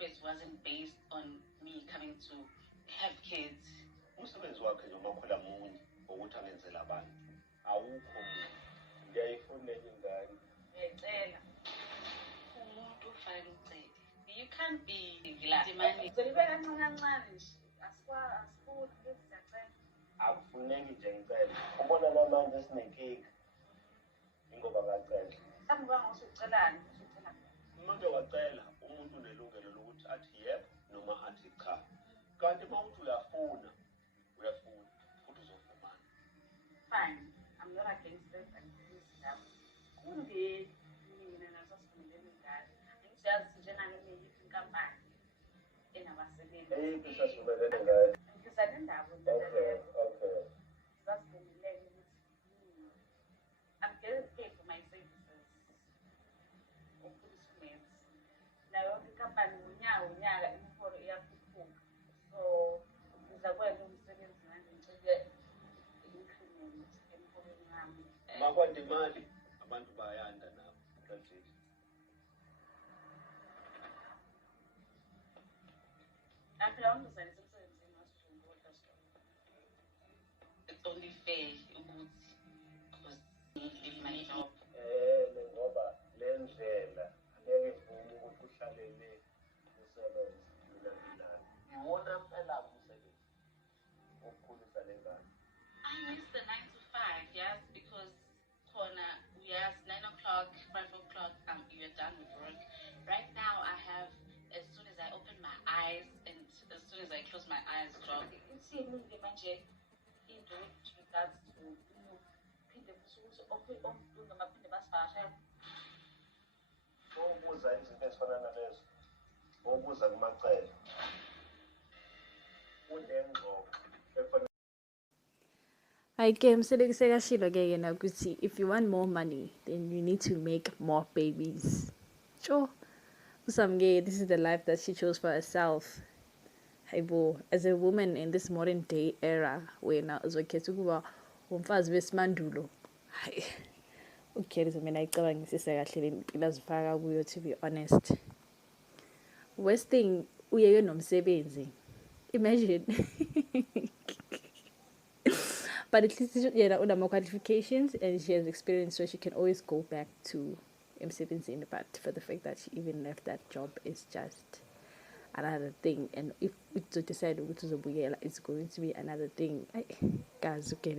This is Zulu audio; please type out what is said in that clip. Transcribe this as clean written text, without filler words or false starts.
It wasn't based on me coming to have kids. Umsebenzi wakhe nomakhula munye ukuthi angenzela abantu. Awukho munye. Ngiyayifunela ingane. Ngiyacela. Umuntu ufana ucele. You can't be demanding. Uzolibeka kancane nje. Asifuni ngizicela. Akufuneki nje ngicela. Ubona namanje sinenkinga. Ingoba ngacela. Mhlawumbe bangosucelani, usucela. Umuntu wacela, umuntu unelungelo lokuthi athi yebo noma athi cha. Kanti mawuthi uyafuna futhi uzofumana. Fine. I'm not against it and this stuff. Kumbe mina nasasifundeleni ngane. Ngiyazi njengani ngiyiphi inkampani enabasebenzi. Eyiphi sasivumelene ngayo? Ngizale ndaba nje. Okay. Sasivumelene ukuthi I'm getting paid for my services. Nayo inkampani unyaka imiholo iyakhuphuka. So ngizakwenza umsebenzi manje ngicela increment emholweni wami. Makwande imali abantu bayanda nabo kanjani? After I'm saying it's only fair because leave my job. Ngoba lendlela angeke ivumi ukuthi uhlalele usebenze mina ngilana. Iwona phela umsebenzi wokukhulisa lengane. I miss the 9 to 5, yes, because yes, 9 o'clock, 5 o'clock, you're done with work. Right now I have, as soon as I open my eyes and as soon as I close my eyes, job. It's in manje into with regards to phinde futhi ukuthi maphinde basibasha. Ubuza izinto ezifana nalezo. Ubuza kumacela. Unengqondo efana. Hayi-ke mselekisekashilo ke yena ukuthi if you want more money then you need to make more babies. Sure. Usamge, this is the life that she chose for herself. Hayibo, as a woman in this modern day era wena uzokhetha ukuba umfazi wesimandulo. Hayi. Ukhetha mina ayicabangisise kahle lempilo azifaka kuyo, to be honest. Worst thing uyeke nomsebenzi. Imagine. But at least more qualifications and she has experience, so she can always go back to M17. But for the fact that she even left that job is just another thing. And if we decide it's going to be another thing, guys, okay,